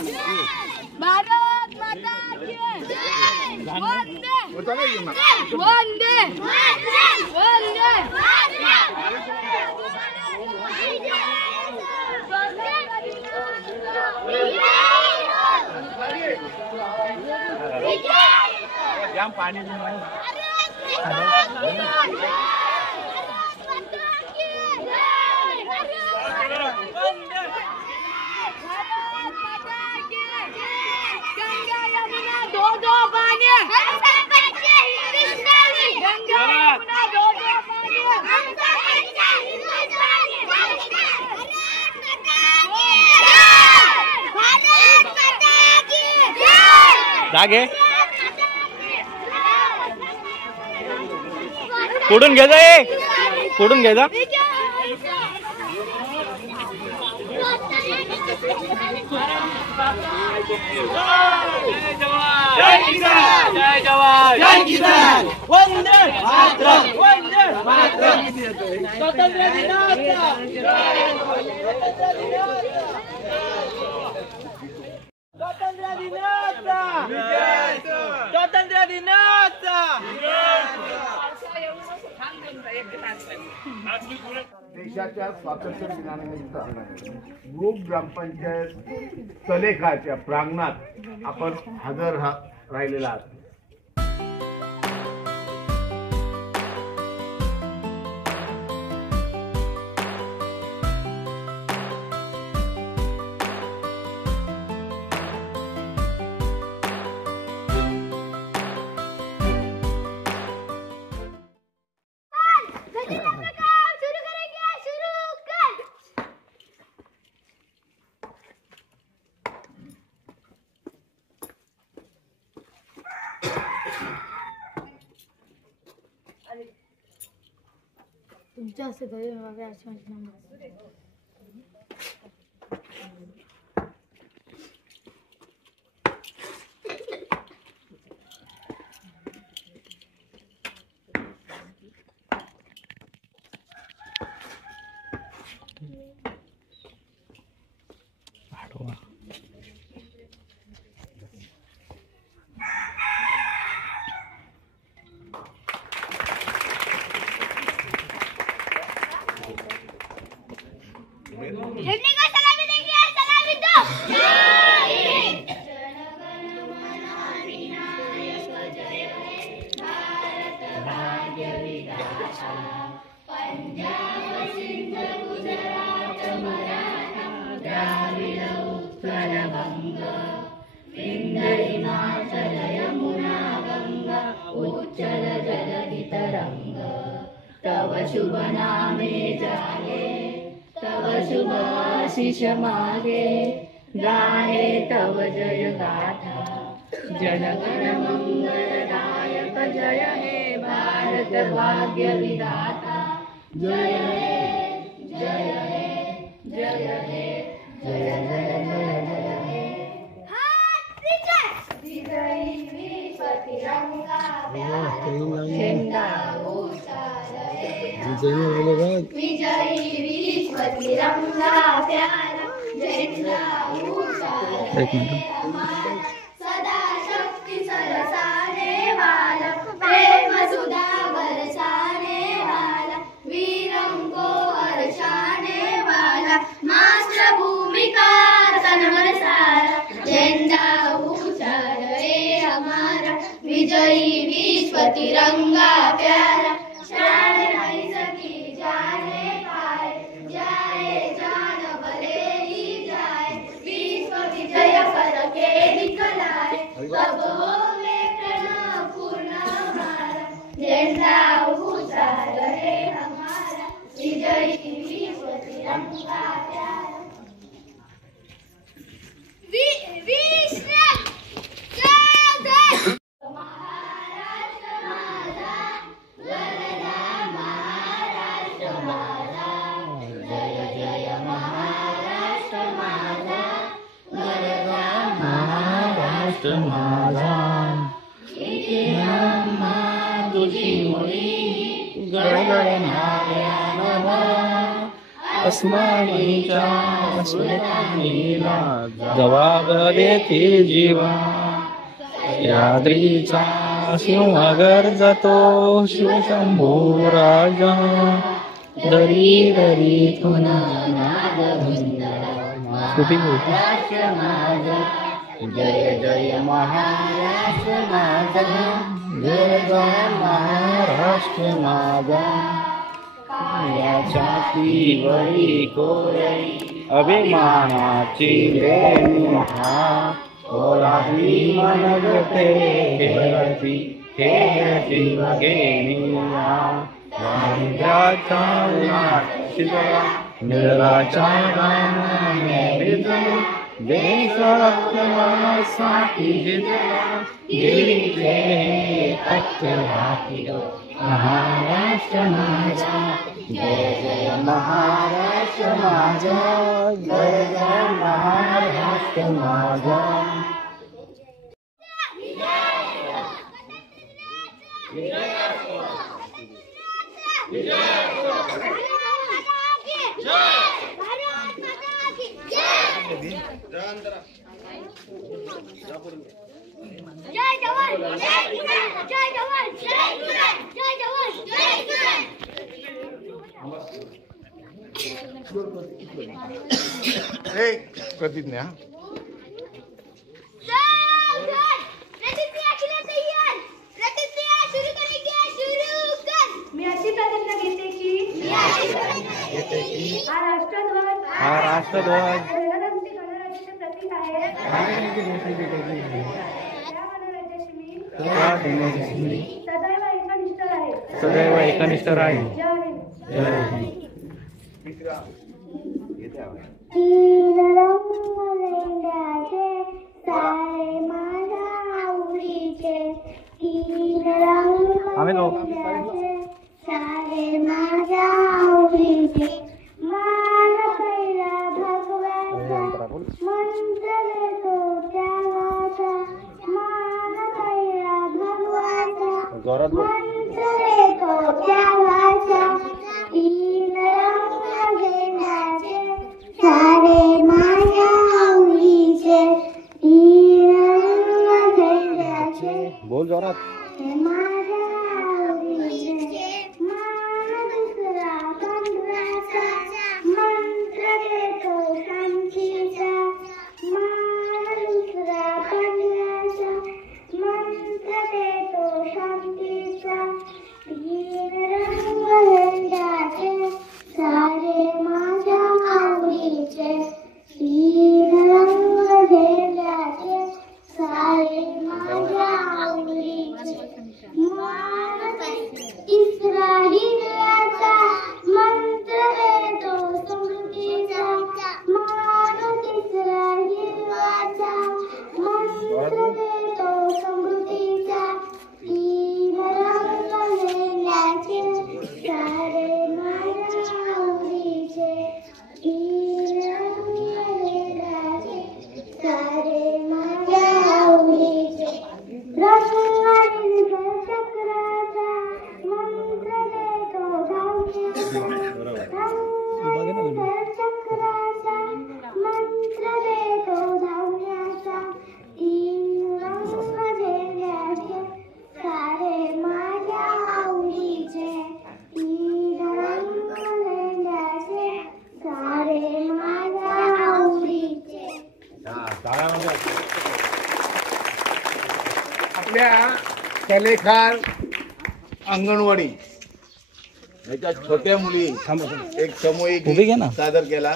भारत माता की वंदे वंदे वंदे जाम पाणी जागे कुठून घे जा कुठून घे जा जय किसान जय जवान जय किसान वंदे मातरम वंदे मातरम स्वातंत्र्य दिनाचा स्वातंत्र्य दिनाचा स्वातंत्र्य दिनाचा देशाच्या स्वातंत्र्य दिनानिमित्त ग्रुप ग्रामपंचायत तलेखाच्या प्रांगणात आपण हजर राहिलेला आहात. तुमच्या असं गरीब वगैरे असं नंबर झंडे को सलामी देंगे सलामी दो भारत भाग्य विधाता पंजाब सिंध गुजरात मराठा द्राविड उत्कल बंग विंध्य हिमाचल यमुना गंगा उच्चल जलधि तरंग तव शुभ नामे जागे तव शुभ आशीष मागे गाये तव जय गाथा जनगण मंगलदायक जय हे भारत भाग्य विधाता जय हे जय हे जय हे जय जय जय जय हे विजयी विश्व तिरंगा झंडा ऊंचा रहे विजयी विश्व तिरंगा प्यारा झंडा ऊंचा रहे हमारा सदा शक्ति सरसाने वाला प्रेम सुधा बरसाने वाला वीरों को हर्षाने वाला मातृभूमि का तन मन सारा झंडा ऊंचा रहे हमारा विजयी विश्व तिरंगा प्यारा शान नहीं सकी जाने पाए जाए जान भले ही जाए विश्व विजय करके दिखलाए कब होवे प्रण पूर्ण हमारा झंडा ऊंचा रहे हमारा विजयी विश्व तिरंगा प्यारा विश्व माझा तुझी मुळी गडगडणाऱ्या अस्मानीच्या सुरानीला जवाब देते जीवा याद्रीचा सिंह गर्जतो शिवशंभू राजा दरी दरी तुना जय जय महाराष्ट्र माझा जय जय महाराष्ट्र माझा छातीवरी कोरई अभिमानाची रेणुका ओलाही मनगते खेळती खेळती गेनिया वांद्याच्या निळाच्या देशासाठी महाराष्ट्र माझा जय जय महाराष्ट्र माझा जय जय महाराष्ट्र माझा जय जवान जय किसान जय जवान जय किसान जय जवान जय किसान प्रतिज्ञा प्रतिज्ञा केली तयार प्रतिज्ञा सुरू कर मी अशी प्रतिज्ञा घेते की हा राष्ट्रध्वज गणराज्याचे प्रतीक आहे सदैव एकनिष्ठ राहील आम्ही लोक सारे माझ्या आवडीचे मान पहिला भगवाचा मंत्र देतो त्यागाचा मान पहिला भगवाचा मंत्र देतो त्यागाचा तीन रंग घेण्याचे सारे माझ्या आवडीचे तीन रंग घेण्याचे बोल जोरात माझ्या आवडीचे मान दुसरा पंधराचा मंत्र देतो शांतीचा मान दुसरा पंधराचा मंत्र देतो शांतीचा तीन रंग झेंड्याचे सारे माझ्या आवडीचे तीन रंग झेंड्याचे सारे माझ्या आवडीचे मान तिसरा हिरव्याचा मंत्र देतो समृद्धीचा मान तिसरा हिरव्याचा मंत्र देतो समृद्धीचा तीन रंग झेंड्याचे सारे माझ्या आवडीचे तीन रंग झेंड्याचे सारे माझ्या आवडीचे रंगारील चक्राचा मंत्र देतो धावण्याचा चक्राचा मंत्र देतो धावण्याचा तीन रंग झेंड्याचे सारे माझ्या आवडीचे तीन रंग झेंड्याचे सारे माझ्या आवडीचे आपल्या कलेखार अंगणवाडी याच्या छोट्या मुली एक सामूहिक सादर केला.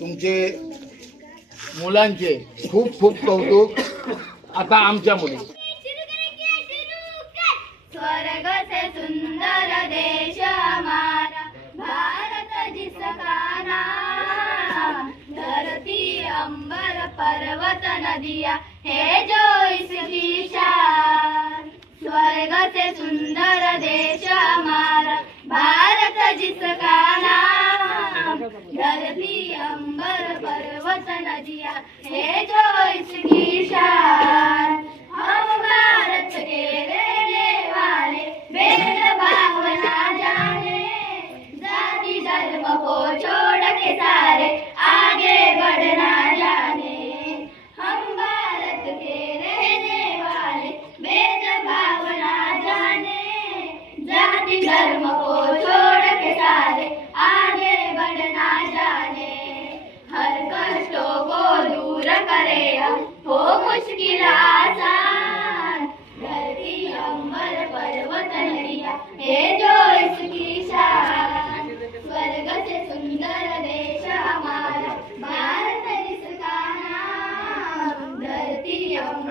तुमचे मुलांचे खूप खूप कौतुक. आता आमच्या मुली स्वर्ग से सुंदर देश हमारा भारत जिसका नाम धरती अंबर पर्वत नदियाँ है जो इसकी शान. स्वर्ग से सुंदर देश हमारा भारत जिसका नाम धरती अंबर पर्वत नदियाँ है जो इसकी शान. हम भारत के रहने वाले भेदभाव ना जाने जाति धर्म को छोड़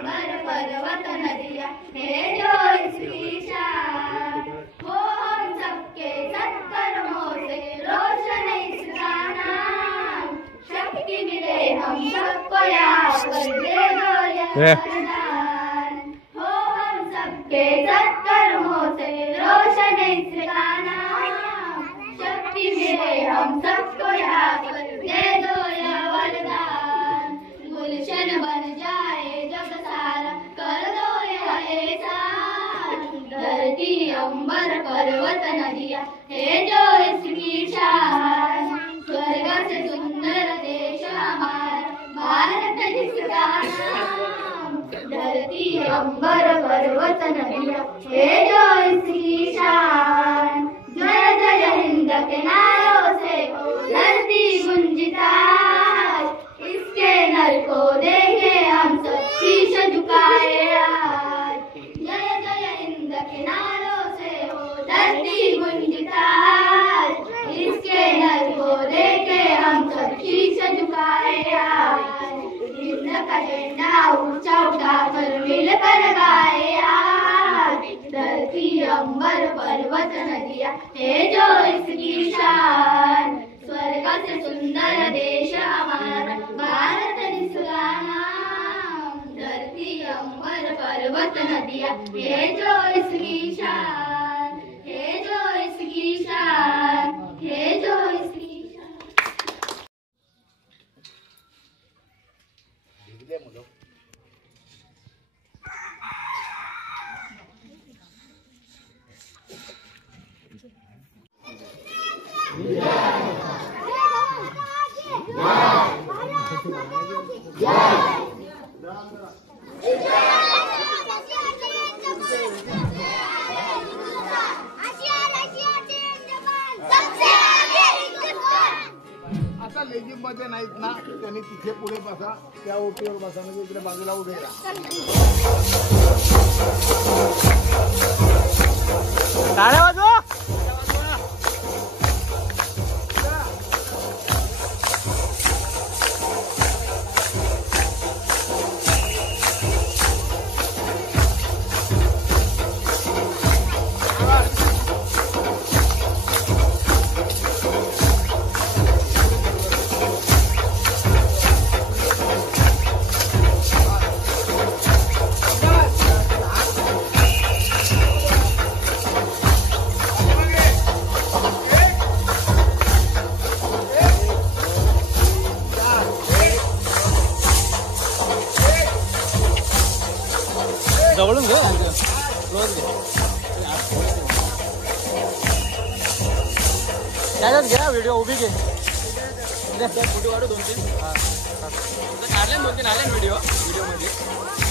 अंबर पर्वत नदियाँ है जो इसकी शान। हो हम सबके सत्कर्मों से रोशन इसका नाम। शक्ति मिले हम सबको यहाँ पर दे दो यह वरदान। हो हम सबके सत्कर्मों से रोशन इसका नाम। शक्ति मिले हम सबको यहाँ पर दे दो यह वरदान। गुलशन बन जाए जग सारा कर दो यह एहसान। धरती अंबर पर्वत नदियाँ है जो इसकी शान। स्वर्ग से सुंदर देश हमारा भारत जिसका नाम। धरती अंबर पर्वत नदियाँ है जो इसकी शान। जय जय हिंद के नारों से धरती गुंजिता। इसके नर को देखे हम सब शीश झुकाए आज। जय जय हिंद के नारों से हो धरती गुंजिता। इसके नर को देखे हम सब शीश झुकाए आज। हिंद का झंडा ऊंचा उठाकर मिलकर गाए आज। धरती अंबर पर्वत नदियाँ है जो इसकी शान। स्वर्ग से सुंदर देश हमारा भारत जिसका नाम। धरती अंबर पर्वत नदियाँ है जो इसकी शान। है जो इसकी शान। है जो इसकी शान। आता लेझिम मध्ये नाहीत ना, त्यांनी तिथे पुढे बसा, त्या ओटीवर बसा, म्हणजे इकडे बाजूला उभे राहा. टाळ्या वाजवा. जवळून घे रोज घे त्याच्यात घ्या व्हिडिओ उभी घे फोटो काढू 2-3 काढले 2-3 आले व्हिडिओ मध्ये